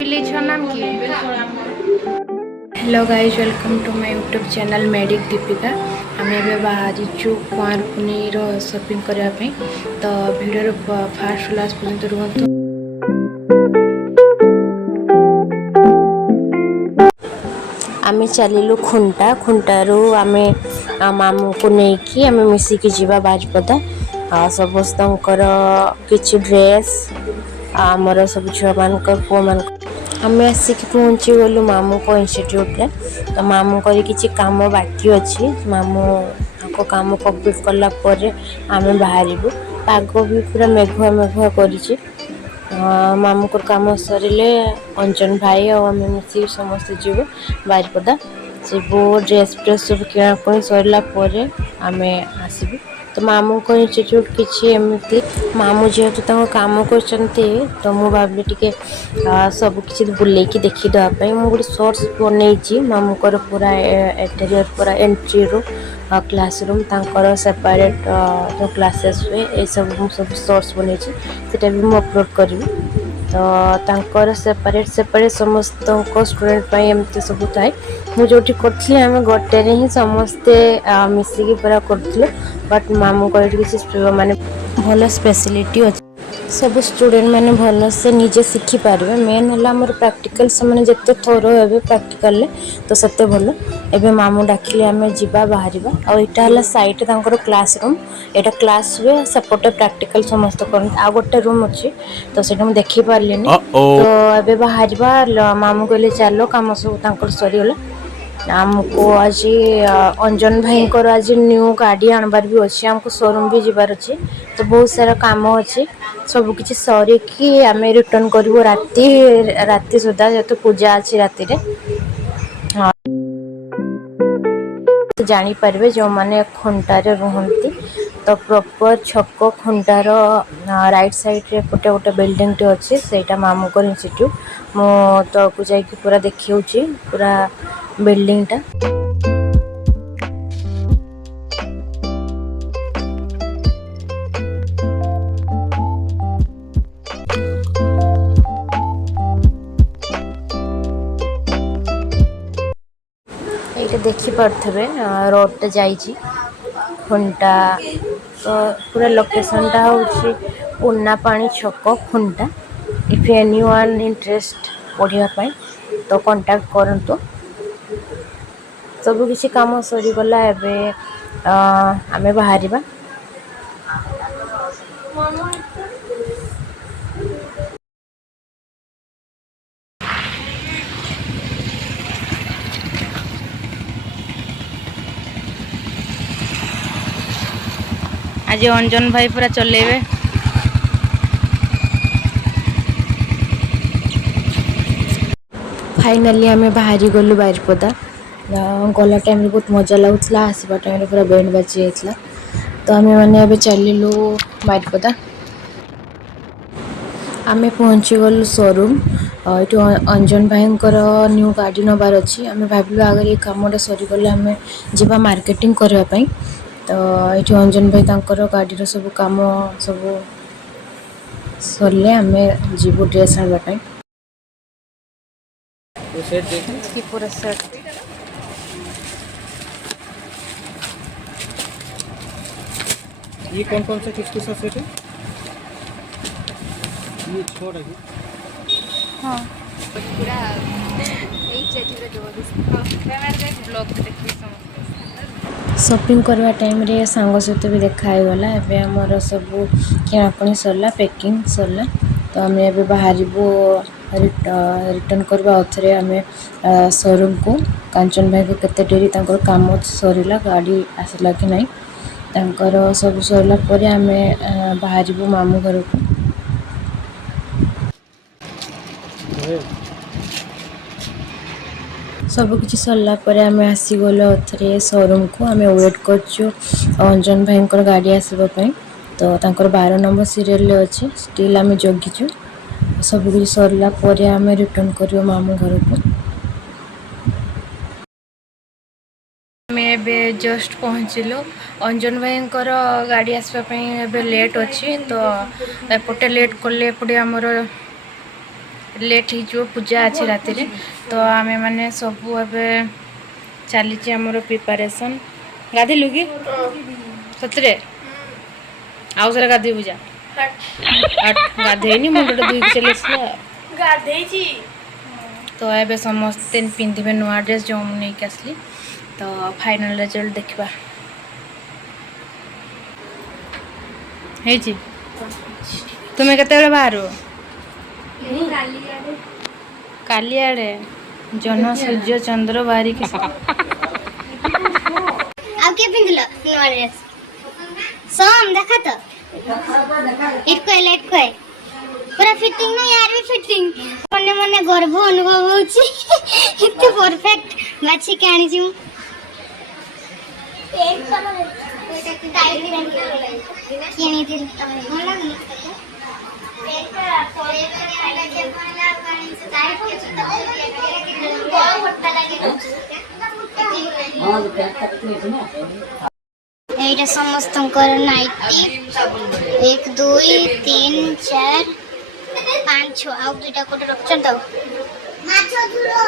नाम की hello guys welcome to my YouTube channel medic Deepika I'm a बाहरी कुआर पुनेर शॉपिंग करने तो भिडियो फास्ट लास्ट पर्यंत रुहतु। आम चलू खुंटारू आम मामू को लेकिन आम मिसिकी जीवा बारिपदा समस्त किसी ड्रेस आमर सब झुआ मान पुओ मान आम आसिक पहुँची गलु मामू को इन्स्टिट्यूट रे तो मामू कर किसी काम बाकी अच्छी मामू को काम कम्प्लीट कलापर आम बाहर पाग भी पूरा मेघुआ मेघुआ कर मामू को काम सरिले अंजन भाई और आम मिसिक समस्त जीव बारिपदा सब ड्रेस फ्रेस सब किणाकुणी सरला आम आसबू तो मामू को इन्स्टिट्यूट किसी एमती मामू जेहेतु काम कर तो मुझे भाविली टे सब किसी बुलेकी देखीदेवाई मुझे गोटे सर्ट्स बनई मामू को पूरा इंटेरियर पूरा एंट्री रू क्लासरूम तांकर सेपरेट जो क्लासेस हुए ये सब सब सर्ट्स बनई भी मुझे अपलोड करी तो तांकर सेपरेट सेपरेट समस्त स्टूडेंट एमती सब थाए मुझे करी आम गोटे ही समस्ते मिसिकी पूरा करूँ बट मामू को किसी माने भल स्पेशलिटी अच्छी सब स्टूडेंट मैंने भल से निजे शिखि पारे मेन है आम प्राक्टिकल से जिते थोर हे प्राक्टिकल तो सेते भल एवं मामू डाकिले आम जा बाहर आईटा सैट क्लासरूम यहाँ क्लास हुए सेपटे प्राक्टिकल समस्त कर आ गोटे रूम अच्छी तो सीटा मुझे देखी पारे तो ये बाहर मामू कहले चलो कम सब सरीगला आमको आज अंजन भाई को आज न्यू गाड़ी आनबार भी अच्छे आमको शोरूम भी जीवार अच्छे तो बहुत सारा काम अच्छे सब किसी सरिकी आम रिटर्न करूँ राति सुधा जेहतु पूजा अच्छी राति जानीपर जो मैंने खुंटारे रुहती तो प्रॉपर छक खुंटार राइट साइड रे गोटे गोटे बिल्डिंग टे अच्छे सेटा मामू को इन्स्टिट्यूट मो तो को जाकि पूरा देखी पूरा बिल्डिंग टा ये देखी पारे रोड जाइए खुंटा तो पूरा लोकेशन टा हूँ पुना पानी छक खुंटा इफ एनी वन इंटरेस्ट पढ़ाई तो कांटेक्ट करंतु सब किसी काम सरीगला आम बाहर आज अंजन भाई पूरा चलेबे फाइनाली आम बाहरी गलु बारिपदा गला टाइम बहुत मजा लगुला आसवा टाइम पूरा बैंड बाजी जाता तो आम मैंने चलू बारिपदा आम पहुँची गलु शोरूम ये अंजन भाई न्यू गाड़ी नबार अच्छी आम भाविलु अगर ये कमटा सरीगले आम जा मार्केटिंग करने तो ये अंजन भाई गाड़ी सब कम सब सरले आम जीवु ड्रेस आने पूरा सेट ये कौन सा किसके साथ सेट है? ये छोटा है हाँ पूरा शॉपिंग करवा टाइम रे सांग सहित भी देखाई गला एबे हमर सब किणापुणी सरला पैकिंग सरला तो आम ए बाहर रिटर्न करवा अथरे आम शोरूम को कांचन भाई को केते डेरी काम सरीला गाड़ी आसला कि नहीं तांकर सब सरला परे आम बाहर मामू घर को सब किसी सरला परे आम आसीगल अथरे शोरूम को आम वेट कर अंजन भाई गाड़ी आसवाई तो 12 नंबर सीरियल अच्छे स्टिल आम जगिचु सब किसी सरला परे आम रिटर्न कर मामू घर को जस्ट पहुँचलु अंजन भाई गाड़ी आसवाई लेट अच्छी तो एपटे लेट कले एपटे आमर लेट हो पूजा अच्छे राति तो आमे माने सबू ए चली आमर प्रिपारेसन गाधेलु कि सतरे आउ सारा गाधे पूजा गाधेनी मुंडटा धोईक चली गाधेची तो ए समस्ते पिंधे नुआ ड्रेस जो नहीं आसली तो फाइनल रिजल्ट देखा तुम्हें केते बाहर काली आड़े जन सूर्य चंद्र बाहरी के अब के पिंधलो नवा ड्रेस सोम देखा तो इट को पूरा फिटिंग ना यार भी फिटिंग मने मने गर्व अनुभव होची इतने परफेक्ट बाछी के आनी छु किनी थी मन लागनी এইটা সমস্তଙ୍କର নাইটি 1 2 3 4 5 6 ଆଉ দুইটা কোড রখছন তো মাছ ধুরো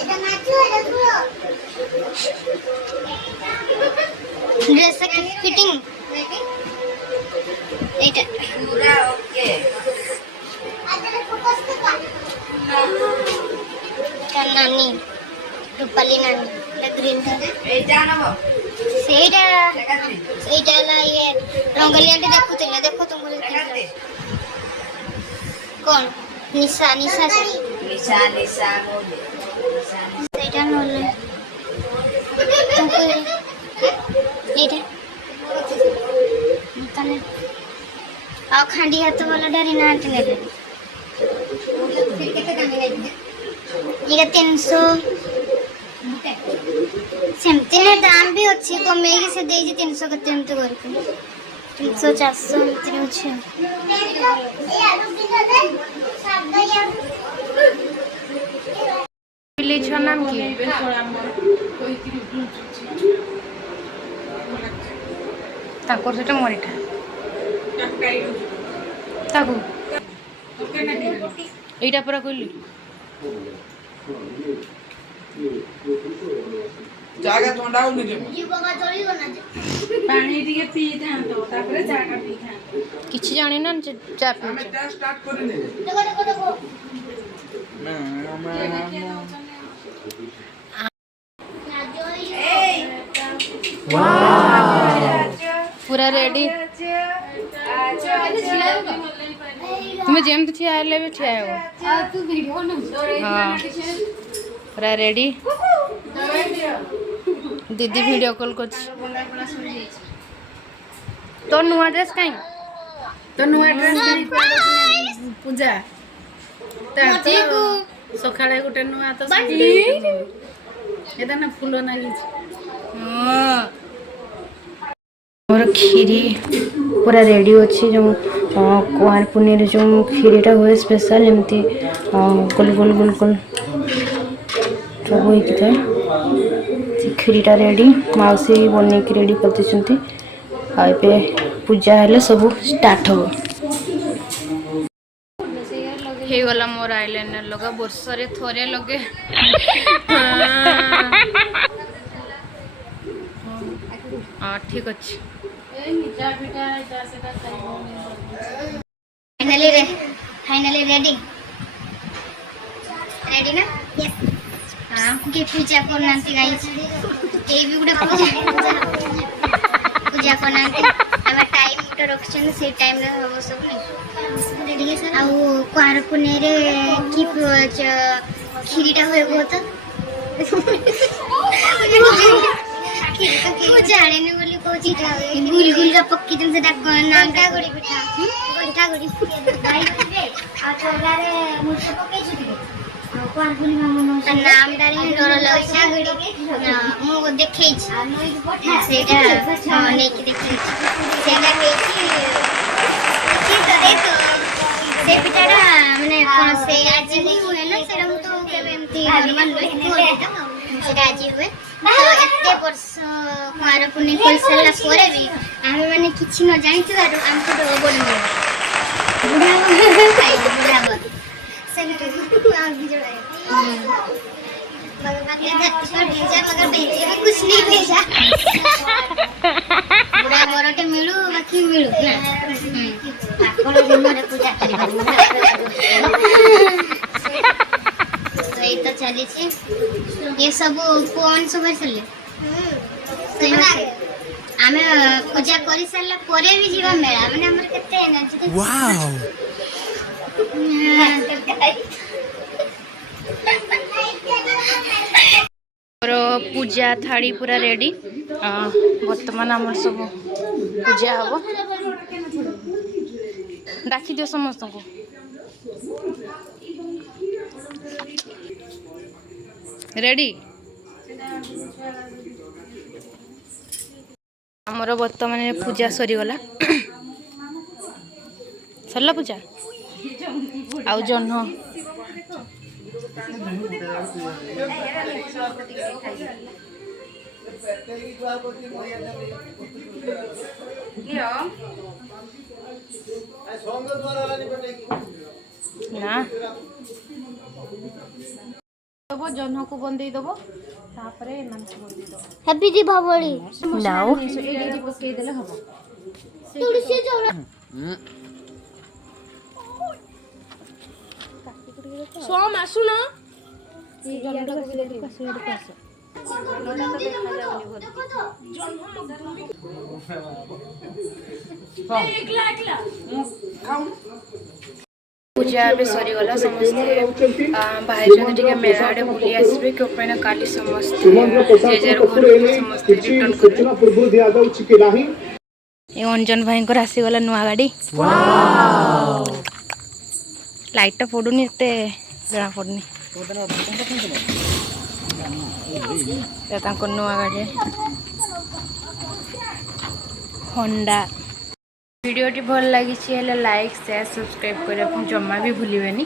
এটা মাছ এটা ধুরো ড্রেস ফিটিং এইটা পুরা ওকে আজকে ফোকাস করবা নানি রূপালী নানি এটা গ্রিন এই জানাবো ସେଇଟା ହେଲା ଇଏ ରଙ୍ଗଲିଆଣ୍ଟି ଦେଖୁଥିଲେ ଦେଖ ତୁମକୁ କଣ ନିଶା ନିଶା ନିଶା ନିଶା ସେଇଟା ନହେଲେ ଏଇଟା ତାହେଲେ ଆଉ ଖାଣ୍ଡି ହାତ ଭଲ ଡରି ନାହାନ୍ତି ନେଲେ ଏଇଟା 300 सेमती ने दाम भी अच्छी कमेगी से दे 300 कते एमती करके 300 400 एमती अच्छे विलेज नाम की ताकोर सेटा मोरिठा ताकू एटा पूरा कहली जागा थंडा होनी जे पानी टिके पी थांतो तापरे जागा पी थांतो किछि जाने ना चा पी हमें टा स्टार्ट करिने ना पूरा रेडी तुम्हें जेम तो ठिया ले भी ठिया हो तू वीडियो न हां पूरा रेडी दीदी वीडियो कॉल कर तो नुआ ड्रेस कहीं तो नुआ ड्रेस पूजा सकाळे गोटे नुआ तो एदा ना फूल नागी मोर खीरी पूरा रेडी अच्छे जो कुआर पुनीर जो खीरीटा हुए स्पेशल एमती गोल गोल गोल गोल सब हो खीरीटा रेडी मौसी बन रेडी कर पूजा हेले सब स्टार्ट हो गला मोर आईलाइनर लगा वर्षरे थोड़े लगे हाँ ठीक अच्छे फाइनली रेडी रेडी ना यस हां के पूजा करनांती गाइस ए भी गुडा पूजा करनांती हम टाइम तो रखछन से टाइम रे हो सब रेडी है सर आ कुआर पुने रे की खीरीटा होय गो त जाने ने बोली कोची गुल गुल का पक्की दिन से नाम का गोड़ी पिठा गोटा गोड़ी भाई आ छोरा रे मुझे पके छुटी कोन गुली मामनो नाम डारे डर लगछ ना मो देखै छी सेटा नै कि देखै छी सेटा कहै छी कि करे तो से पिटारा माने कोन से आज ही हुए ना सेटा मु तो केबे एमती नॉर्मल होय सेटा आज हुए तो एते वर्ष कुआर पुनी खोल सला परे भी आमे माने किछि न जानि त हम तो बोल बुढ़ा बुढ़ा से आगे जोड़ाए मगर धरती पर भेजा मगर भेजे में कुछ नहीं भेजा बुरा बरटे मिलू बाकी मिलू ठाकुर दिन रे पूजा करी तो ये तो चली छी ये सब कौन सब चले आमे पूजा करी सारला परे भी जीवा मेला माने हमर केते एनर्जी वाओ और पूजा थाली पूरा रेडी बर्तमान आम सब पूजा हम डाकी दियो समस्त को रेडी आमर बर्तमान पूजा सरीगला सरला पूजा आउ जह्न ना दबो जह्न को बंदे दबो तापरे मन को बंदे दबो हैप्पी दीपावली नाउ एडी पके देले हबो तुलसी जोड़ा सोम आसुना ये जह्नटा को ले का सेड पास जह्नटा तो देखा जावनी बहुत पूजा भी सरीगला समस्ते बाहर टे मेला आड़े बुली आसबे कहीं काली समस्ते जे जार घर समस्ते रिटर्न कर ये अंजन भाई को आसीगला नुआ गाड़ी लाइट पड़ुनी एत जना पड़नी नुआ गाड़ी होंडा वीडियोटी भल लगी लाइक शेयर सब्सक्राइब करने जमा भी भूलिबेनी।